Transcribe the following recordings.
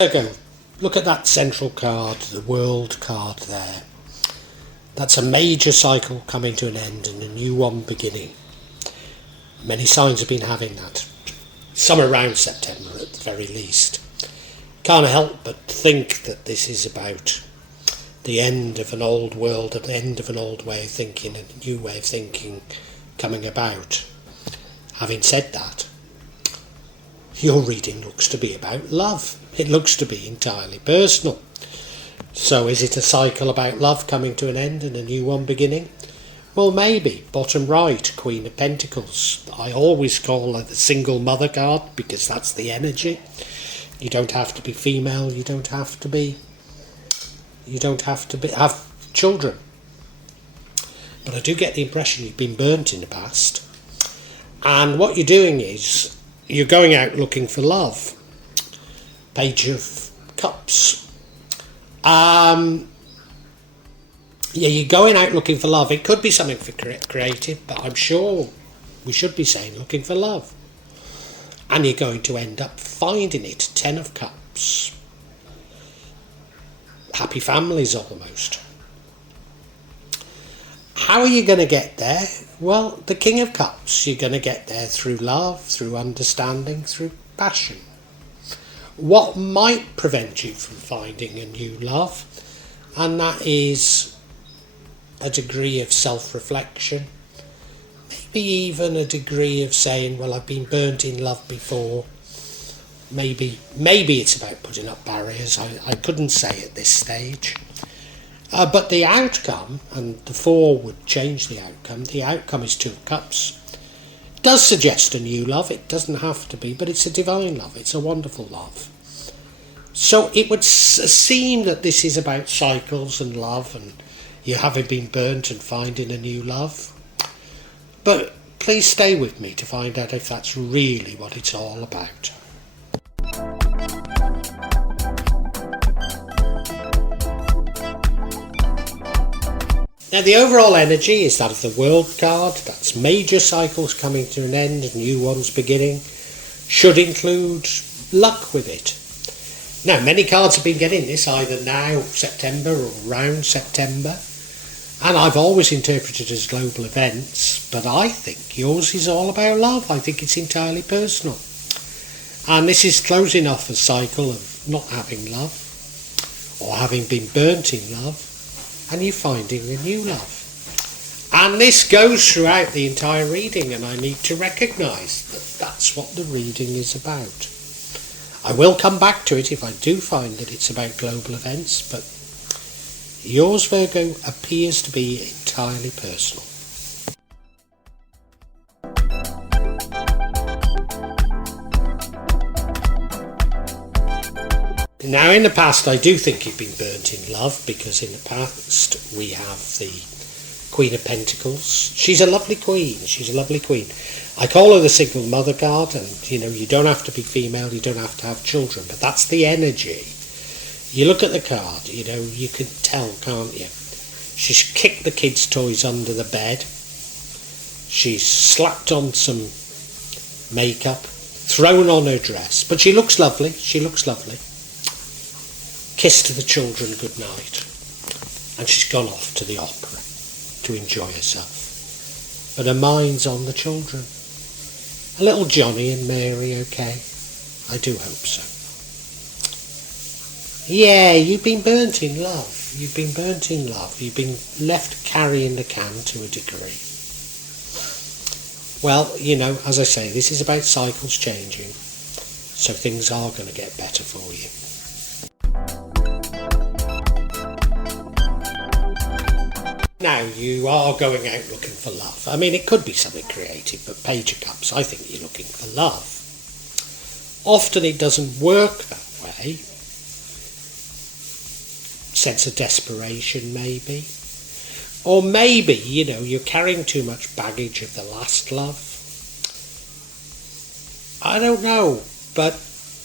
Virgo, look at that central card, the world card there. That's a major cycle coming to an end and a new one beginning. Many signs have been having that. Some around September at the very least. Can't help but think that this is about the end of an old world, at the end of an old way of thinking and a new way of thinking coming about. Having said that, your reading looks to be about love. It looks to be entirely personal. So is it a cycle about love coming to an end and a new one beginning? Well, maybe. Bottom right, Queen of Pentacles. I always call her the single mother card because that's the energy. You don't have to be female. You don't have to have children. But I do get the impression you've been burnt in the past. And what you're doing is you're going out looking for love. Page of Cups. You're going out looking for love. It could be something for creative, but I'm sure we should be saying looking for love. And you're going to end up finding it. 10 of Cups. Happy families almost. How are you going to get there? Well, the King of Cups, you're going to get there through love, through understanding, through passion. What might prevent you from finding a new love? And that is a degree of self-reflection. Maybe even a degree of saying, well, I've been burnt in love before. Maybe it's about putting up barriers. I couldn't say at this stage. But the outcome, and the 4 would change the outcome is 2 of Cups. It does suggest a new love. It doesn't have to be, but it's a divine love. It's a wonderful love. So it would seem that this is about cycles and love and you having been burnt and finding a new love. But please stay with me to find out if that's really what it's all about. Now the overall energy is that of the World card. That's major cycles coming to an end, new ones beginning. Should include luck with it. Now many cards have been getting this either now, September, or around September. And I've always interpreted as global events, but I think yours is all about love. I think it's entirely personal. And this is closing off a cycle of not having love, or having been burnt in love, and you finding a new love. And this goes throughout the entire reading, and I need to recognise that that's what the reading is about. I will come back to it if I do find that it's about global events, but yours, Virgo, appears to be entirely personal. Now in the past I do think you've been burnt in love, because in the past we have the Queen of Pentacles. She's a lovely queen. I call her the single mother card, and you don't have to be female, you don't have to have children, but that's the energy. You look at the card, you can tell, can't you? She's kicked the kids' toys under the bed. She's slapped on some makeup, thrown on her dress, but she looks lovely. Kissed the children goodnight, and she's gone off to the opera to enjoy herself. But her mind's on the children. A little Johnny and Mary, okay? I do hope so. Yeah, you've been burnt in love. You've been left carrying the can to a degree. Well, as I say, this is about cycles changing, so things are going to get better for you. Now, you are going out looking for love. I mean, it could be something creative, but Page of Cups, I think you're looking for love. Often it doesn't work that way. Sense of desperation, maybe. Or maybe, you're carrying too much baggage of the last love. I don't know, but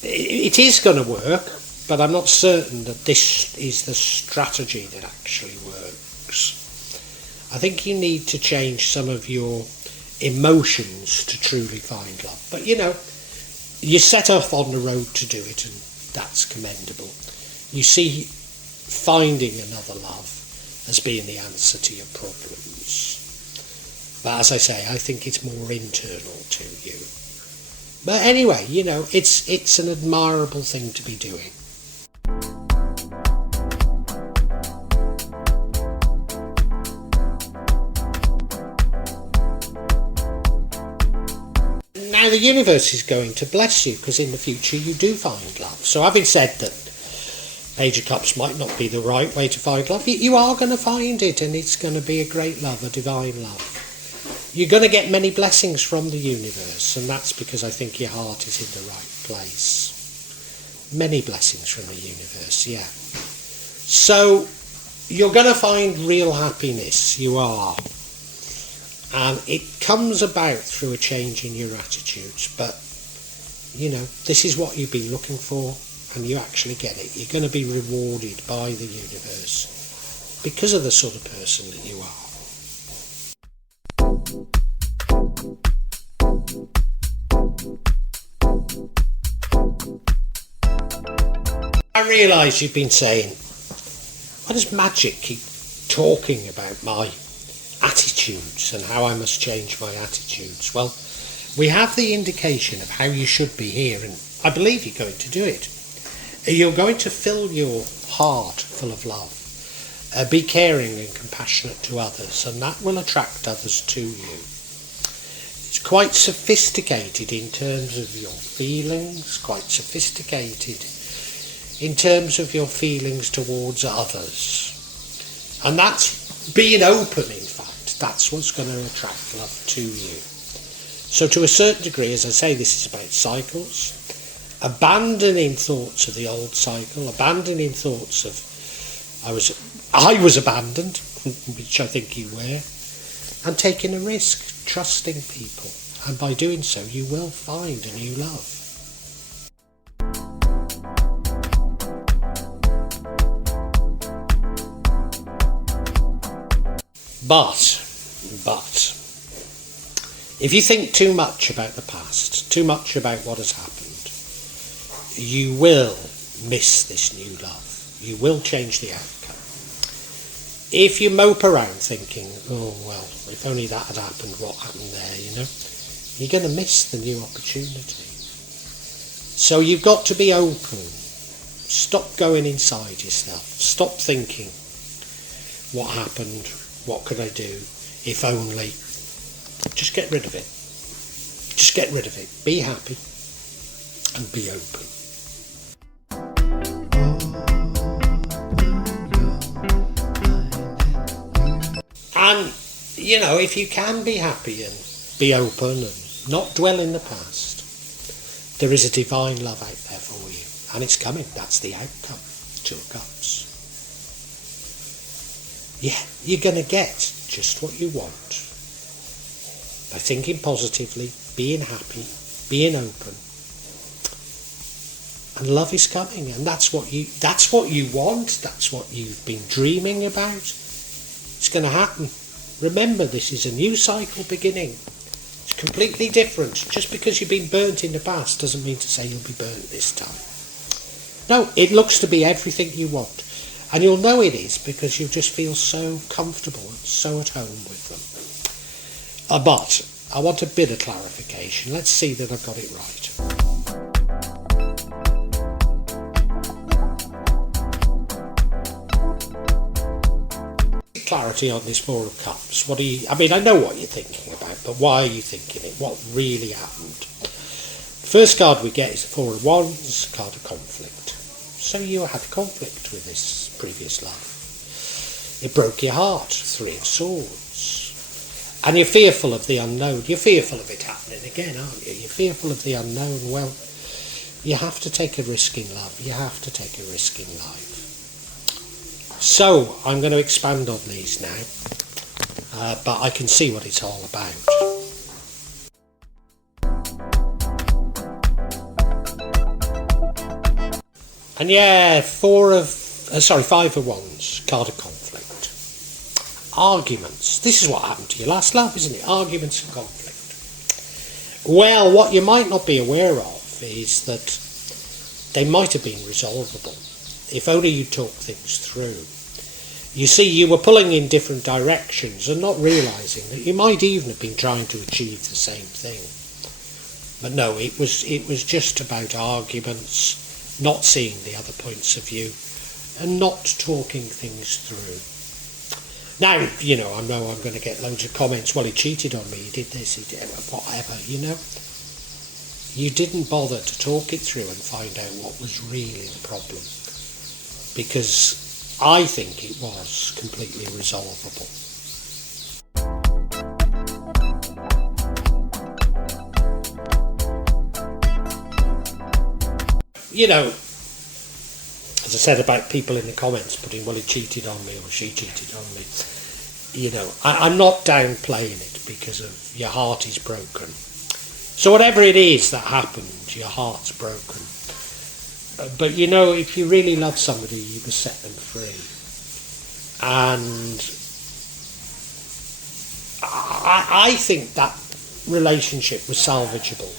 it is going to work, but I'm not certain that this is the strategy that actually works. I think you need to change some of your emotions to truly find love. But you set off on the road to do it, and that's commendable. You see finding another love as being the answer to your problems. But as I say, I think it's more internal to you. But anyway, it's an admirable thing to be doing. Now the universe is going to bless you because in the future you do find love. So having said that Page of Cups might not be the right way to find love, you are going to find it, and it's going to be a great love, a divine love. You're going to get many blessings from the universe, and that's because I think your heart is in the right place. Many blessings from the universe, yeah. So you're going to find real happiness, you are. And it comes about through a change in your attitudes, but, this is what you've been looking for, and you actually get it. You're going to be rewarded by the universe because of the sort of person that you are. I realise you've been saying, why does magic keep talking about my attitudes and how I must change my attitudes? Well, we have the indication of how you should be here, and I believe you're going to do it. You're going to fill your heart full of love. Be caring and compassionate to others, and that will attract others to you. It's quite sophisticated in terms of your feelings, quite sophisticated in terms of your feelings towards others. And that's being open, in fact. That's what's going to attract love to you. So to a certain degree, as I say, this is about cycles. Abandoning thoughts of the old cycle, abandoning thoughts of I was abandoned, which I think you were, and taking a risk, trusting people, and by doing so you will find a new love. But if you think too much about the past, too much about what has happened, you will miss this new love. You will change the outcome. If you mope around thinking, oh well, if only that had happened, what happened there, you're going to miss the new opportunity. So you've got to be open. Stop going inside yourself. Stop thinking, what happened, what could I do, if only. Just get rid of it. Just get rid of it. Be happy and be open. And, if you can be happy and be open and not dwell in the past, there is a divine love out there for you. And it's coming. That's the outcome. 2 of Cups. Yeah, you're going to get just what you want. By thinking positively, being happy, being open. And love is coming. And that's what you want. That's what you've been dreaming about. It's going to happen. Remember, this is a new cycle beginning. It's completely different. Just because you've been burnt in the past doesn't mean to say you'll be burnt this time. No, it looks to be everything you want. And you'll know it is because you'll just feel so comfortable and so at home with them. But I want a bit of clarification. Let's see that I've got it right. Clarity on this 4 of Cups. I know what you're thinking about, but why are you thinking it? What really happened? The first card we get is the 4 of Wands, card of conflict. So you had conflict with this previous love. It broke your heart, 3 of Swords. And you're fearful of the unknown. You're fearful of it happening again, aren't you? You're fearful of the unknown. Well, you have to take a risk in love. You have to take a risk in life. So, I'm going to expand on these now, but I can see what it's all about. And yeah, 5 of Wands, card of conflict. Arguments. This is what happened to your last love, isn't it? Arguments and conflict. Well, what you might not be aware of is that they might have been resolvable if only you talk things through. You see, you were pulling in different directions and not realising that you might even have been trying to achieve the same thing. But no, it was just about arguments, not seeing the other points of view, and not talking things through. Now, I know I'm going to get loads of comments, well, he cheated on me, he did this, he did whatever, You didn't bother to talk it through and find out what was really the problem. Because I think it was completely resolvable. As I said about people in the comments putting, well, he cheated on me or she cheated on me. I'm not downplaying it because of your heart is broken. So whatever it is that happened, your heart's broken. But if you really love somebody, you must set them free. And I think that relationship was salvageable.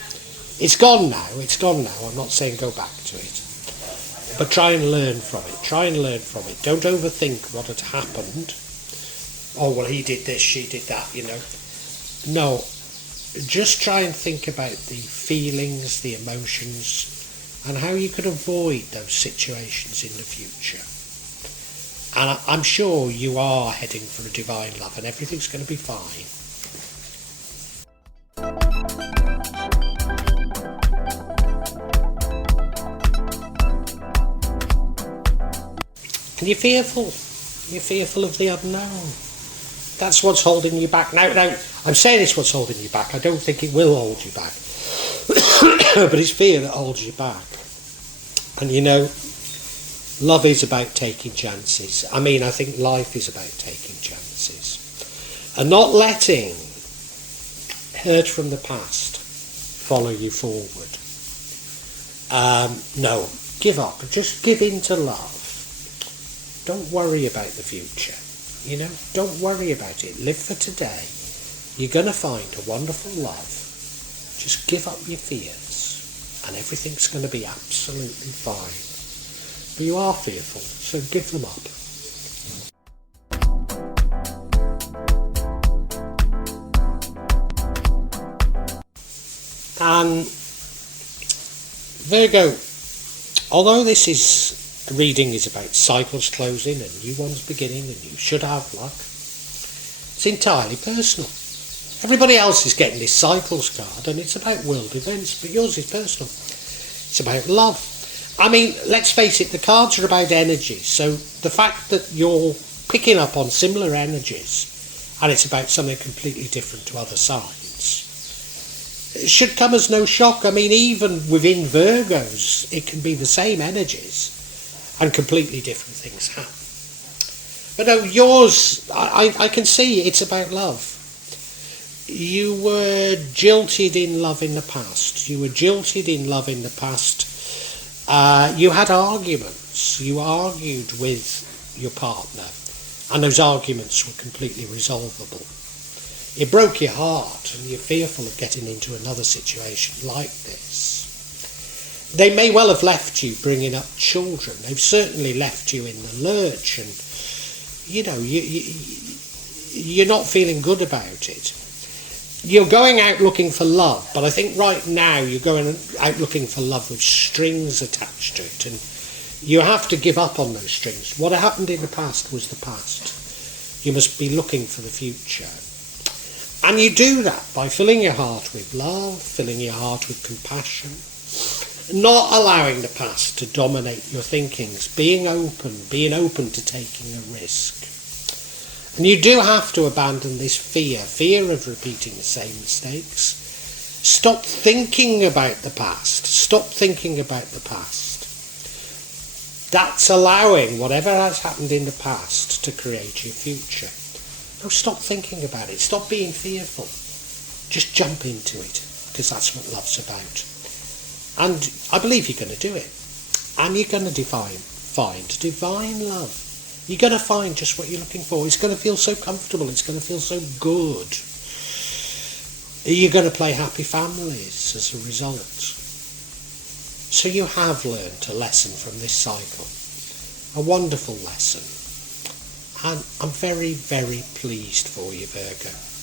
It's gone now. I'm not saying go back to it. But try and learn from it. Don't overthink what had happened. Oh, well, he did this, she did that, No, just try and think about the feelings, the emotions, and how you could avoid those situations in the future. And I'm sure you are heading for a divine love and everything's going to be fine. And you're fearful. You're fearful of the unknown. That's what's holding you back. Now, I'm saying it's what's holding you back. I don't think it will hold you back. But it's fear that holds you back. And love is about taking chances. I think life is about taking chances. And not letting hurt from the past follow you forward. No, give up. Just give in to love. Don't worry about the future. Don't worry about it. Live for today. You're going to find a wonderful love. Just give up your fears and everything's going to be absolutely fine. But you are fearful, so give them up. And Virgo, although this reading is about cycles closing and new ones beginning and you should have luck, it's entirely personal. Everybody else is getting this cycles card and it's about world events, but yours is personal. It's about love. Let's face it, the cards are about energy, so the fact that you're picking up on similar energies and it's about something completely different to other signs, it should come as no shock. Even within Virgos, it can be the same energies and completely different things happen. But no, yours, I can see it's about love. You were jilted in love in the past. You had arguments. You argued with your partner, and those arguments were completely resolvable. It broke your heart, and you're fearful of getting into another situation like this. They may well have left you bringing up children. They've certainly left you in the lurch, and you're not feeling good about it. You're going out looking for love, but I think right now you're going out looking for love with strings attached to it, and you have to give up on those strings. What happened in the past was the past. You must be looking for the future. And you do that by filling your heart with love, filling your heart with compassion, not allowing the past to dominate your thinkings, being open to taking a risk. And you do have to abandon this fear of repeating the same mistakes. Stop thinking about the past. That's allowing whatever has happened in the past to create your future. No, stop thinking about it. Stop being fearful. Just jump into it, because that's what love's about. And I believe you're going to do it. And you're going to find divine love. You're going to find just what you're looking for. It's going to feel so comfortable. It's going to feel so good. You're going to play happy families as a result. So you have learned a lesson from this cycle, a wonderful lesson. And I'm very, very pleased for you, Virgo.